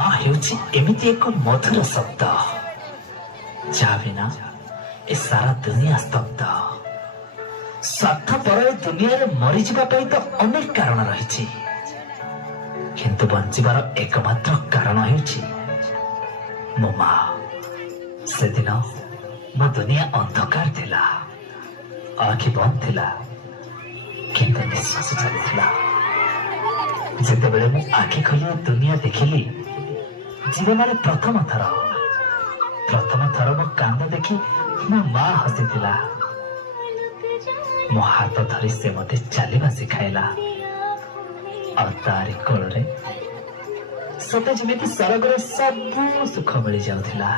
ହେଉଛି ଏମିତି ଏକ ମଧୁର ଶବ୍ଦ ଯାହା ବିନା ଏ ସାରା ଦୁନିଆ ସ୍ତବ୍ଧ। ସ୍ୱାର୍ଥପର ଏ ଦୁନିଆରେ ମରିଯିବା ପାଇଁ ତ ଅନେକ କାରଣ ରହିଛି, କିନ୍ତୁ ବଞ୍ଚିବାର ଏକମାତ୍ର କାରଣ ହେଉଛି ମୋ ମା। ସେଦିନ ମୋ ଦୁନିଆ ଅନ୍ଧକାର ଥିଲା, ଆଖି ବନ୍ଦ ଥିଲା, କିନ୍ତୁ ନିଶ୍ୱାସ ଚାଲିଥିଲା। ଯେତେବେଳେ ମୁଁ ଆଖି ଖୋଲି ଦୁନିଆ ଦେଖିଲି, ଜୀବନରେ ପ୍ରଥମ ଥର ମୋ କାନ୍ଦ ଦେଖି ମୋ ମା ହସିଥିଲା। ମୋ ହାତ ଧରି ସେ ମତେ ଚାଲିବା ଶିଖାଇଲା, ଆଉ ତାରି କୋଳରେ ସତେ ଯେମିତି ସରଗର ସବୁ ସୁଖ ମିଳି ଯାଉଥିଲା।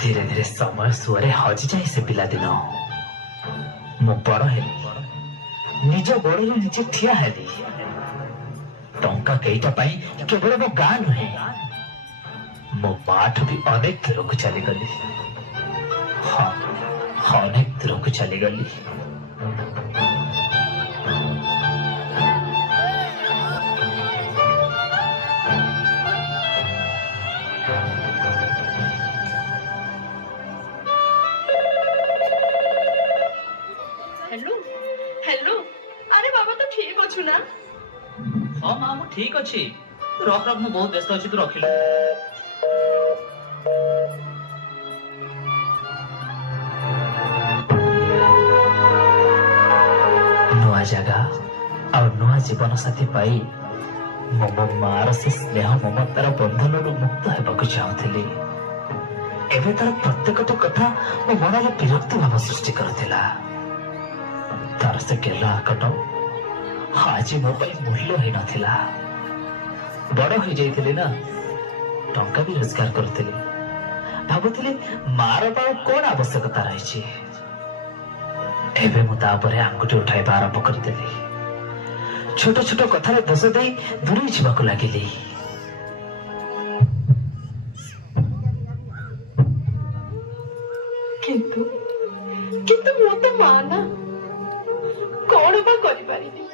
ଧୀରେ ଧୀରେ ସମୟ ସୁଅରେ ହଜିଯାଏ ସେ ପିଲାଦିନ। ମୁଁ ବଡ଼ ହେଲି, ନିଜ ଗୋଡ଼ରେ ନିଜେ ଠିଆ ହେଲି। ଟଙ୍କା କେଇଟା ପାଇଁ କେବଳ ମୋ ଗାଁ ନୁହେଁ, ମୋ ମାଠୁ ବି ଅନେକ ଦୂରକୁ ଚାଲିଗଲି। ହଁ, ଅନେକ ଦୂରକୁ ଚାଲିଗଲି। हेलो अरे बाबा तो ठीक अच्छु ना? हाँ माँ मु ठीक अच्छी। रख रख मु बहुत व्यस्त अच्छी, तू रखिलु। नुआ जगह और नुआ जीवन साथी पाई मो मार से स्नेह ममतार बंधन मुक्त होगा चाहूली। एवं तार प्रत्येकटा कथा मो मन में विरक्ति भाव सृष्टि करुला। तार से गेला आकट आज मो मूल्य ही नथिला। बड़ हो जाइथिली ना, टंका भी रोजगार करुଥିଲି। भाबुଥିଲି मार पाव कौन आवश्यकता रही। एबे मु तापरे आंगुठी उठाइबा आरंभ करदेली। छोट छोट कथार दोष दे दूरे जावाक लागिली। किंतु किंतु मु तो माना कौन बा करि पारिनी।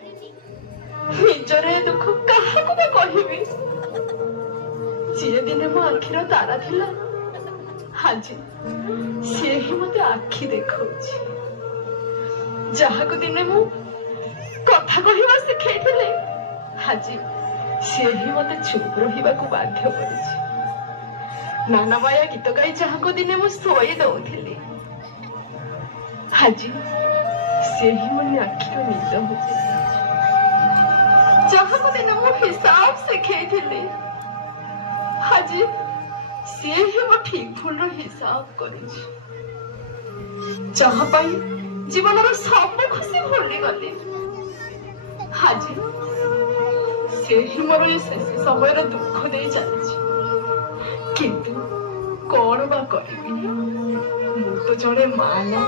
निजरे दुख काहाकु बा कहिबी। जे दिने मो आखिर तारा थिला, आज से ही मते आखि देखौछि। जहाकु दिने मु कथा कहिबा सिखैथिले, आज से ही मते चुप रहिबाकु बाध्य करिछि। नाना बाया गीत गाई जहाकु दिने मु सोई दउथिली, आज से ही मोर आखिर निद होछि। जहाकु दिने मु हिसाब सिखैथिली, आज से ही मो ठीक भूल हिसाब करिछि। ଯାହା ପାଇଁ ଜୀବନର ସବୁ ଖୁସି ଭୁଲିଗଲି। ଆଜି ସେ ହିଁ ମୋର ଏ ଶେଷ ସମୟର ଦୁଃଖ ଦେଇ ଚାଲିଛି। କିନ୍ତୁ କଣ ବା କରିବି, ମୁଁ ତ ଜଣେ ମା ନା।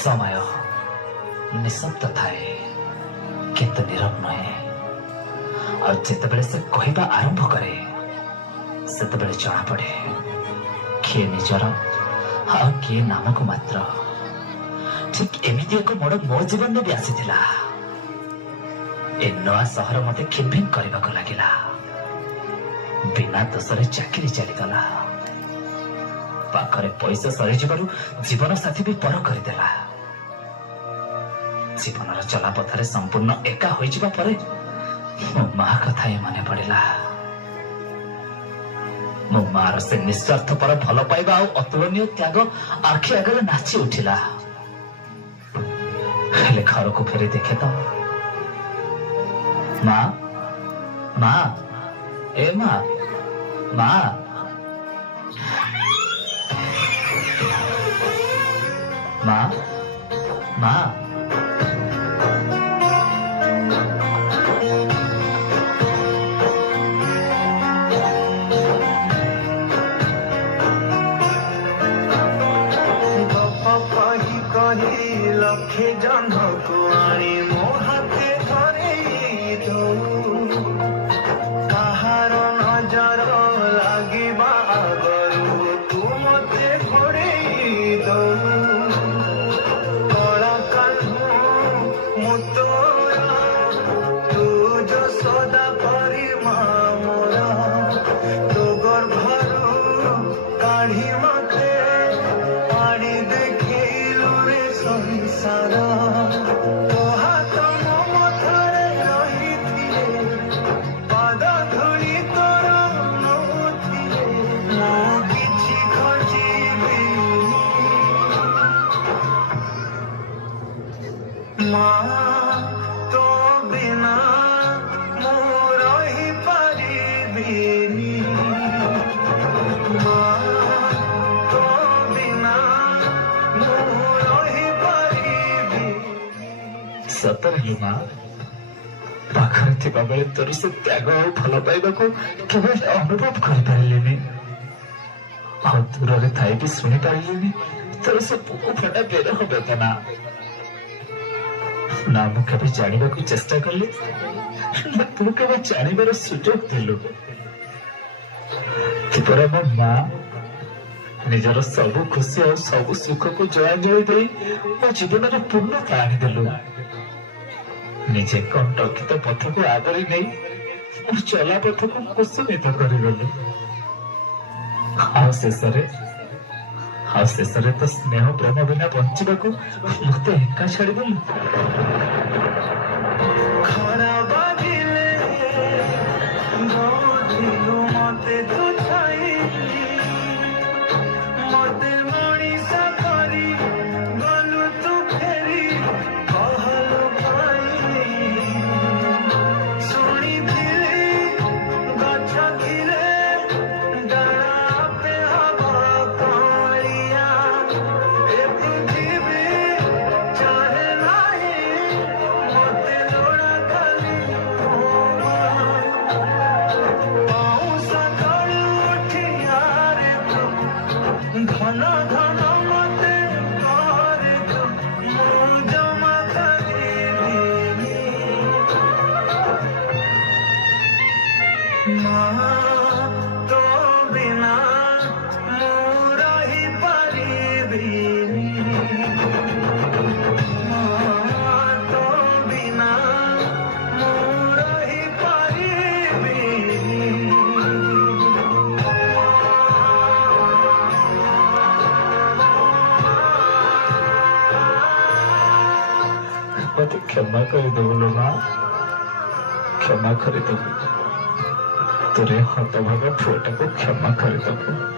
समय निशब्द थाए किंतु नीरव नुहे और जितेबले से कहवा आरंभ करे सेतेबले जना पड़े किए निजर आ किए नामक मात्र। ठीक एमिति एक मोड़ मो जीवन में भी आसीथिला। ए नवा सहर मते खिनभिन करबाक लागिला। बिना दोषरे चाकरी चलीगला। पाखरे पैसा सरी जीवन जीवन साथी भी पर करदेला। जीवन चला पथरे संपूर्ण एका हो जावा परे मो माँ कथा ही मन पड़ा। मो मार से निस्वार्थ पर भल पाइबा और अतुलनीय त्याग आखि आगे नाची उठिला। हेले घर को फेरी देखे तो माँ माँ ए माँ माँ माँ माँ लक्षे जन को आनी मो हाथे धरे कहार नजर लगिबा आगरू तू मते घोड़े कला कान्हू मुतोरा तू जो सदा परी मोरा तो गर्भरू काढ़ी मते पानी देखिलु रे संसार तो हाथ मो थरे रहिथिले पाद धूली तोर नउथिले मो किछि खोजिबी माँ तो बिना मो रही परिबिनी माँ तो बिना मो रही परिबिनी। सतरे माँ पाखरे थिबा बेले तोर से त्याग और भल पाइबा को केवल अनुभव कर पारिलेनी और दूर रे थाई भी सुनी पारिलेनी तोर से बुकु फटा बेरे हो बेतना ना मु कभी जानिबा को चेष्टा करली ना तू कभी जानिबार सुजोग दिलु किपर मो माँ निजर सब खुशी और सब सुख को जलांजलि दे मो जीवन रे पूर्णता आनी देलु। निजे कंटकित पथ को आदरी नहीं चला पथ को कुसुमित करगलु। शेषरे तो स्नेह प्रेम बिना बंचिबा को मत एका छाड़ी देलु। खरा बाजिले गोधिलु मते तू छाइली मते मणिसा करी गलु तू फेरी कहलु पाइली शुणिथिली गछ धिरे डाला पे हवा कालिया ए पृथ्वी चाहे नाही मत क्षमा करदेबु लो माँ क्षमा करदेबु तोरे हतभागा पुआटा को क्षमा करदेबु।